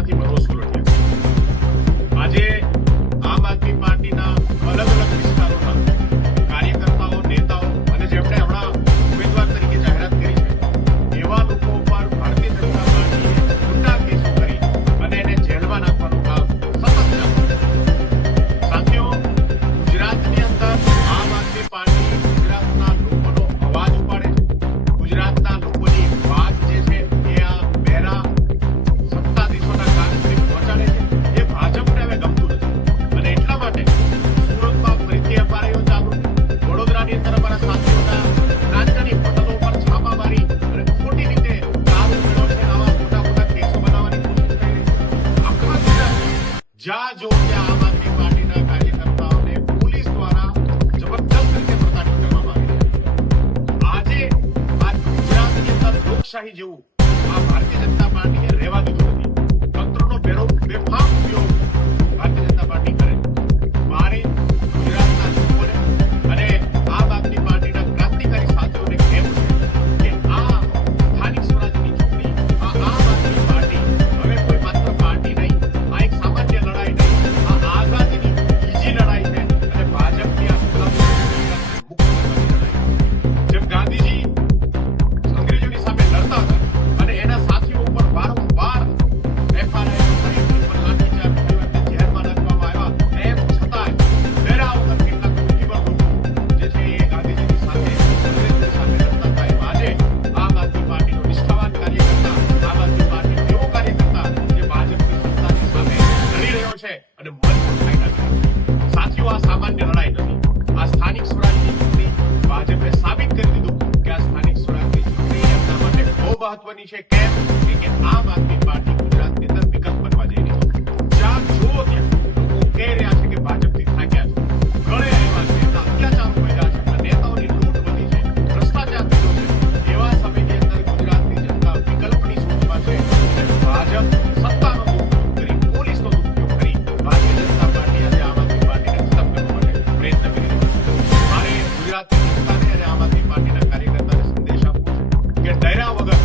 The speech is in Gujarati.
વિસ્તારમાંથી મનોજ સોરઠિયા। આજે આમ આદમી પાર્ટીના અલગ અલગ વિસ્તારોના કાર્યકર્તાઓ, નેતાઓ અને જેમણે હમણાં ઉમેદવાર તરીકે જાહેરાત કરી છે એવા લોકો પર ભારતીય જનતા પાર્ટીએ ખોટા કેસો કરી અને એને જેલમાં નાખવાનું કામ સતત ચાલુ છે। સાથીઓ, ગુજરાતની અંદર આમ આદમી પાર્ટી ગુજરાતના લોકોનો અવાજ ઉપાડે છે। ગુજરાતના લોકોની વાત જે છે એ આ બેરા સત્તાધીશોના કાન સુધી પહોંચાડે છે। એ ભાજપને હવે ગમતું નથી અને એટલા માટે સુરતમાં ફરીથી એફઆઈઆર ચાલુ, વડોદરાની અંદર અમારા સાથીઓના નાની હોટલો પર છાપા મારી અને ખોટી રીતે દારૂ પીણો છે આવા મોટા મોટા કેસો બનાવવાની કોશિશ થઈ રહી છે। આખા ગુજરાતમાં જ્યાં જો ત્યાં આમ આદમી પાર્ટીના કાર્યકર્તાઓને પોલીસ દ્વારા જબરદસ્ત રીતે પ્રતાડિત કરવામાં આવી રહ્યા છે। આજે આ ગુજરાતની અંદર લોકશાહી જેવું આ ભારતીય જનતા પાર્ટીએ રહેવા દીધું નથી। તંત્રનો બેફામ ઉપયોગ ભારતીય જનતા પાર્ટી કરે છે। મારે ગુજરાતના લોકોને અને આમ આદમી પાર્ટીના ક્રાંતિકારી સાથીઓને કહેવું છે કે આ સ્થાનિક સ્વરાજની ચૂંટણી, આ આમ આદમી પાર્ટી હવે કોઈ માત્ર પાર્ટી નહીં, આ એક સામાન્ય લડાઈ નહીં, આ આઝાદીની બીજી લડાઈ છે અને ભાજપની આ ગુલામી મુક્ત કરવાની લડાઈ છે। જેમ ગાંધીજી અંગ્રેજોની સામે લડતા હતા અને એના સાથીઓ ઉપર વારંવાર એફઆઈઆર થઈ, ઉપર લાઠીચાર્જ થયો, એમને જેલમાં નાખવામાં આવ્યા, એમ છતાંય ડરા વગર કેટલાક બુદ્ધિબળ લોકો જે છે એ ગાંધીજીની સાથે અંગ્રેજોની સામે લડતા હતા। એમ આજે આમ આદમી પાર્ટીનો નિષ્ઠાવાન કાર્યકર્તા, આમ આદમી પાર્ટીનો એવો કાર્યકર્તા જે ભાજપની સત્તાની સામે લડી રહ્યો છે અને મજબૂત થઈ રહ્યા છે। સાથીઓ, આ સામાન્ય લડાઈ નથી, આ સ્થાનિક સ્વરાજની ચૂંટણી ભાજપે સાબિત કરી દીધું કે આ સ્થાનિક સ્વરાજની ચૂંટણી એમના માટે બહુ મહત્વની છે। કેમ કે આમ આદમી પાર્ટી ગુજરાતની અંદર વિકલ્પ બનવા જઈ રહી છે। જ્યાં જો ત્યાં લોકો કહી રહ્યા છે કે ભાજપથી થાક્યા છે, ઘરે આવ્યા છે, એમના અત્યાચારો વધ્યા છે, એમના નેતાઓની લૂંટ વધી છે, ભ્રષ્ટાચાર થયો છે, એવા સમયની અંદર ગુજરાતની જનતા વિકલ્પની શોધમાં છે અને ભાજપ સત્તાનો દુરુપયોગ કરી, પોલીસનો દુરુપયોગ કરી ભારતીય જનતા પાર્ટી આજે આમ આદમી પાર્ટીને ખતમ કરવા માટે પ્રયત્ન કરી રહી છે। મારે ગુજરાતની જનતાને અને આમ આદમી પાર્ટીના કાર્યકર્તાને સંદેશ આપવો છે કે ડર્યા વગર